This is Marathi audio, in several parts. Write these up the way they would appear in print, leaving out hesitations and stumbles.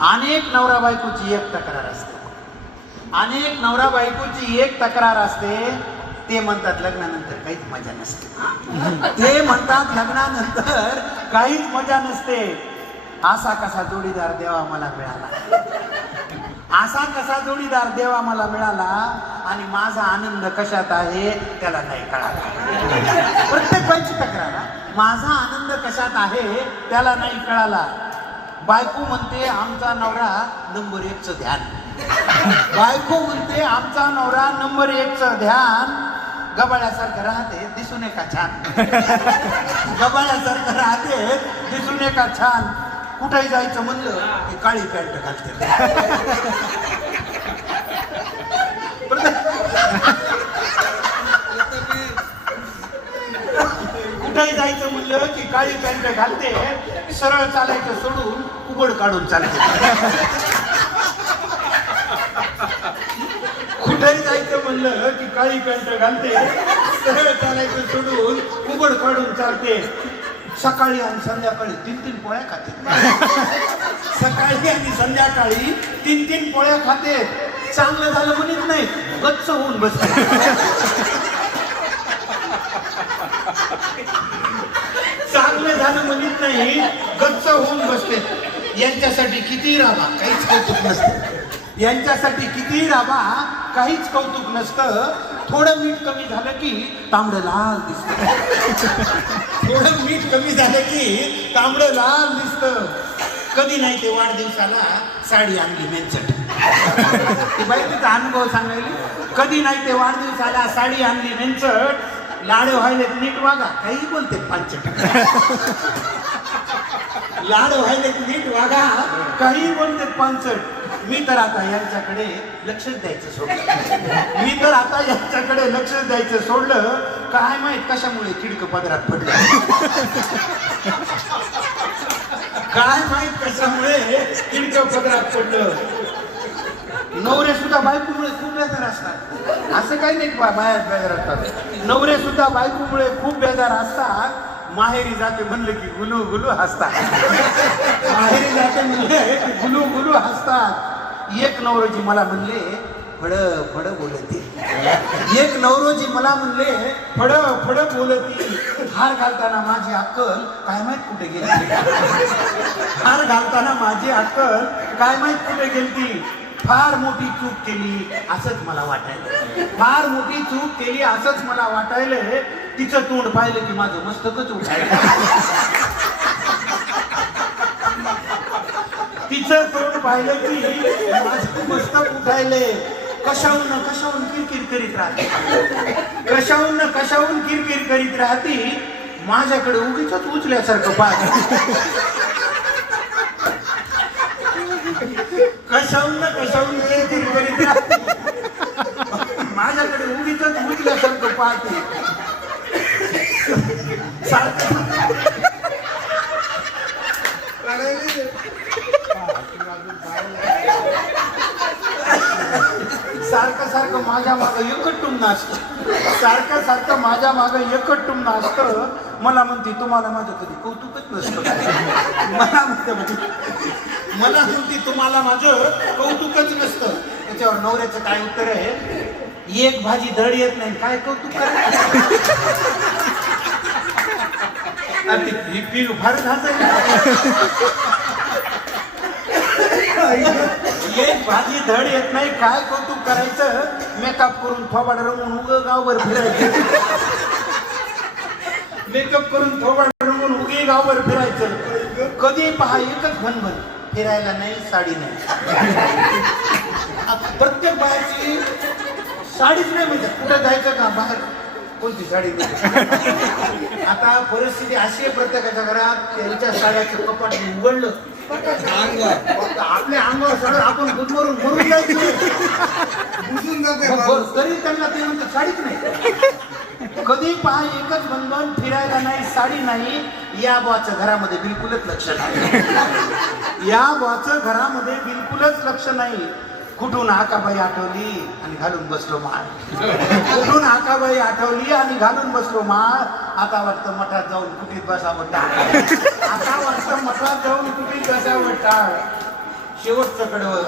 अनेक नवरा बायकोची एक तक्रार असते. अनेक नवरा बायकोची एक तक्रार असते. ते म्हणतात लग्नानंतर काहीच मजा नसते. ते म्हणतात लग्नानंतर काहीच मजा नसते. असा कसा जोडीदार देवा मला मिळाला, असा कसा जोडीदार देवा मला मिळाला आणि माझा आनंद कशात आहे त्याला नाही कळाला. प्रत्येक बाईची तक्रार, माझा आनंद कशात आहे त्याला नाही कळाला. बायको म्हणते आमचा नवरा नंबर 1चं ध्यान. बायको म्हणते आमचा नवरा नंबर 1चं ध्यान. गबाळ्यासारखं राहते दिसून का छान. गबाळ्यासारखं राहते दिसून का छान. कुठेही जायचं म्हणलं की काळी पॅन्ट घालते. कुठेही जायचं म्हणलं की काळी पॅन्ट घालते. सरळ चालायचं सोडून उघड काढून चालते. कुठेही जायचं म्हणलं की काळी पॅन्ट घालते. सरळ चालायचं सोडून उघड काढून चालते. सकाळी आणि संध्याकाळी 3-3 पोळ्या खाते. सकाळी आणि संध्याकाळी 3-3 पोळ्या खाते. चांगलं झालं म्हणत नाही, गच्च होऊन बसते. चांगलं झालं म्हणत नाही, गच्च होऊन बसते. यांच्यासाठी किती राबा काहीच कौतुक नसतं. यांच्यासाठी किती राबा काहीच कौतुक नसतं. थोडं मीठ कमी झालं की तांबडं लाल दिसतं. थोडं मीठ कमी झालं की तांबडं लाल दिसतं. कधी नाही ते वाढदिवसाला साडी आणली मेंचट. ती बाई तिचा अनुभव सांगायली. कधी नाही ते वाढदिवसाला साडी आणली मेंचट. लाडे व्हायले नीट वागा, काही बोलते पांचट. लाड व्हायले नीट वागा, काही बोलते पांचट. मी तर आता यांच्याकडे लक्षच द्यायचं सोडलं. मी तर आता यांच्याकडे लक्षच द्यायचं सोडलं. काय माहित कशामुळे किडक पदरात पडलं. काय माहित कशामुळे किडक पदरात पडलं. नवरे सुद्धा बायकोमुळे खूप बेजार असतात. असं काही नाही बाहेर बेजार असतात. नवरे सुद्धा बायकोमुळे खूप बेजार असतात. माहेरी जाते म्हणलं की गुलू गुलू हसतात. माहेरी जाते म्हणले की गुलू गुलू हसतात. एक नवरोजी मला म्हणले फड फड बोलती. एक नवरोजी मला म्हणले फड फड बोलती. हार घालताना माझी अक्कल काय माहित कुठे गेली. हार घालताना माझी अक्कल काय माहित कुठे गेली. फार मोठी चूक केली असंच मला वाटायलं. फार मोठी चूक केली असंच मला वाटायलं. तिचं तोंड पाहिलं की माझं मस्तकच उठायलं. तिचं तोंड पाहिलं की माझं मस्तक उठायले. कशाहून कशाहून किरकिर करीत राहते. कशाहून किरकिर करीत राहती. माझ्याकडे उगीच उचल्यासारखं पाहत. कशाहून किरकिर करीत राहते. माझ्याकडे उगीच उचल्यासारखं पाहते. सारखं सारखं माझ्या मागं एकटून नाचतं. सारखं सारखं माझ्या मागं एकटून नाचतं. मला म्हणते तुम्हाला माझं कधी कौतुकच नसतं. मला म्हणते तुम्हाला माझं कौतुकच नसतं. त्याच्यावर नवऱ्याचं काय उत्तर आहे. एक भाजी धड येत नाही काय कौतुक करायचं. फार एक भाजी धड येत नाही काय कौतुक करायचं. मेकअप करून थोबाड रंगून उगं गावभर फिरायचं. मेकअप करून थोबाड रंगून उगे गावभर फिरायचं. कधी पहा एकच भनभन, फिरायला नाही साडी नाही. प्रत्येक बायाची साडीच नाही म्हणजे कुठं जायचं का बाहेर कोणती साडी. आता परिस्थिती अशी आहे प्रत्येकाच्या घरात त्यांच्या साड्याचं कपाट उघडलं आपल्या अंगावर सगळं आपण गुदमरून मरून जायचं. तरी त्यांना ते म्हणतात साडीच नाही. कधी पहा एकच बंधन, फिरायला नाही साडी नाही. या बुवाचं घरामध्ये बिलकुलच लक्ष नाही. या बुवाचं घरामध्ये बिलकुलच लक्ष नाही. कुठून आकाबाई आठवली आणि घालून बसलो माळ. कुठून आकाबाई आठवली आणि घालून बसलो माळ. आता वाटतं मठात जाऊन कुठीत बसावं टाळ. आता वाटतं मठात जाऊन कुठीत बसावं टाळ. शेवटचं कडवं.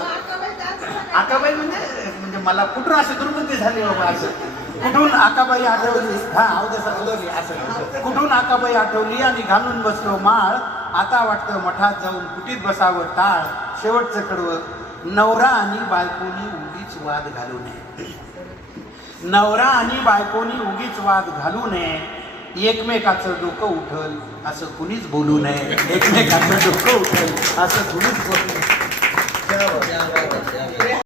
आकाबाई म्हणजे मला कुठून असे दुर्गती झाली बाबा असं. कुठून आकाबाई आठवली, हा अवदसा असं कुठून आकाबाई आठवली आणि घालून बसलो माळ. आता वाटतं मठात जाऊन कुटीत बसावं टाळ. शेवटचं कडवं. नवरा आणि बायकोनी उगीच वाद घालू नये. नवरा आणि बायकोनी उगीच वाद घालू नये. एकमेकाचं डोकं उठल असं कुणीच बोलू नये. एकमेकाचं डोकं उठल असं कुणीच बोलू नये.